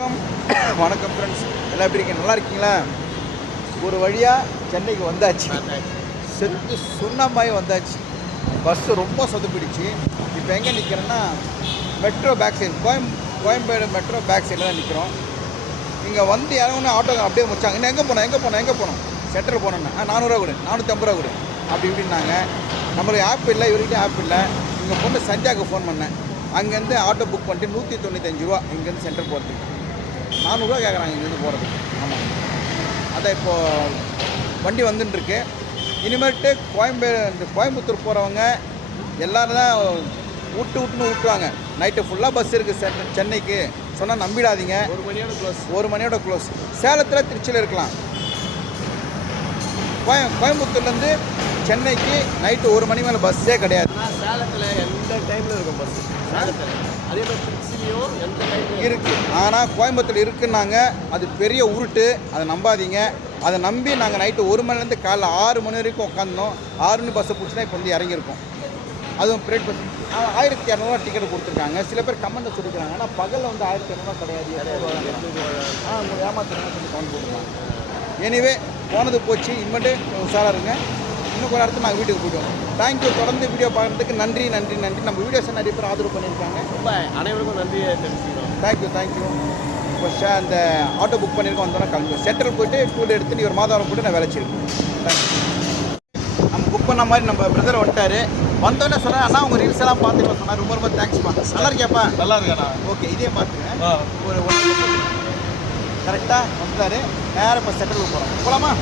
வணக்கம். வணக்கம் ஃப்ரெண்ட்ஸ் எல்லாம் எப்படி இருக்கீங்க? நல்லா இருக்கீங்களா? ஒரு வழியாக சென்னைக்கு வந்தாச்சு. செத்து சுண்ணாம்பாய் வந்தாச்சு. பஸ்ஸு ரொம்ப சொதப்பிடுச்சு. இப்போ எங்கே நிற்கிறேன்னா மெட்ரோ பேக் சைடு கோயம் கோயம்பேடு மெட்ரோ பேக் சைடில் தான் நிற்கிறோம் இங்கே வந்து யாரும் ஆட்டோ அப்படியே முடிச்சாங்க இன்னும் எங்கே போனோம்? எங்கே போனோம்? எங்கே போனோம்? சென்டர் போனோன்னு நானூறுரூவா கொடு. நானூற்றம்பது ரூபா கொடு. அப்படி இப்படின்னாங்க. நம்மளுக்கு ஆப் இல்லை இவர்கிட்ட ஆப் இல்லை. இங்கே பொண்ணு சந்தியாவுக்கு ஃபோன் பண்ணேன். அங்கேருந்து ஆட்டோ புக் பண்ணிட்டு நூற்றி தொண்ணூத்தஞ்சு ரூபா இங்கேருந்து சென்டர் போகிறதுக்கு நானூறுரூவா கேட்குறாங்க இங்கேருந்து போகிறதுக்கு ஆமாம் அதான் இப்போது வண்டி வந்துட்டுருக்கு இனிமேட்டு கோயம்பேடு இந்த கோயம்புத்தூர் போகிறவங்க எல்லோரும் தான் விட்டு விட்டுன்னு விட்டுவாங்க நைட்டு ஃபுல்லாக பஸ் இருக்குது சென்னை சென்னைக்கு. சொன்னால் நம்பிடாதீங்க. ஒரு மணியோட க்ளோஸ் ஒரு மணியோட க்ளோஸ் சேலத்தில் திருச்சியில் இருக்கலாம். கோய கோயம்புத்தூர்லேருந்து சென்னைக்கு நைட்டு ஒரு மணி மேலே பஸ்ஸே கிடையாது. சேலத்தில் எந்த டைமில் இருக்கும் பஸ் சேலத்தில். அதே மாதிரி திருச்சிலையும் எந்த டைமில் இருக்குது ஆனால் கோயம்புத்தூர் இருக்குன்னாங்க. அது பெரிய உருட்டு. அதை நம்பாதீங்க. அதை நம்பி நாங்கள் நைட்டு ஒரு மணிலேருந்து காலைல ஆறு மணி வரைக்கும் உட்காந்தோம் ஆறு மணி பஸ்ஸை பிடிச்சினா இப்போ வந்து இறங்கியிருக்கோம். அதுவும் பிரைவேட் பஸ் ஆயிரத்தி இரநூறுவா டிக்கெட் கொடுத்துருக்காங்க. சில பேர் கமெண்ட்டில் சொல்லிக்கிறாங்க. ஆனால் பகலில் வந்து ஆயிரத்தி இரநூறுவா கிடையாது. ஆ ஏமாத்துறேன்னு சொல்லி கமெண்ட் போட்டுருக்காங்க. எனிவே போனது போச்சு. இனிமேட்டு உஷாராக இருங்க. இன்னும் கொஞ்ச நேரத்தில் நாங்கள் வீட்டுக்கு போய்டுவோம். தேங்க்யூ தொடர்ந்து வீடியோ பார்க்குறதுக்கு நன்றி நன்றி நன்றி. நம்ம வீடியோஸை நிறைய பேர் ஆதரவு பண்ணியிருக்காங்க. ரொம்ப அனைவருக்கும் நன்றியை தெரிவிச்சுக்கிறோம். தேங்க்யூ தேங்க்யூ இப்போ ஷே அந்த ஆட்டோ புக் பண்ணியிருக்கோம். வந்தோன்னா கிளம்பி சென்டர் போயிட்டு எடுத்து நீ ஒரு மாதம் போட்டு நான் வேலைச்சிருக்கேன் தேங்க்யூ நம்ம புக் பண்ண மாதிரி நம்ம பிரதர் வந்துட்டாரு. வந்தோடனே சொன்னேன் அண்ணா உங்கள் ரீல்ஸ் எல்லாம் பார்த்துட்டு சொன்னா ரொம்ப ரொம்ப தேங்க்ஸ்ப்பா நல்லா இருக்கியாப்பா? நல்லா இருக்காண்ணா ஓகே இதே பார்த்துங்க ஒரு ஒன் கரெக்டாக வந்துட்டாரு. நேராக இப்போ செட்டில் போகிறோம் போகலாமா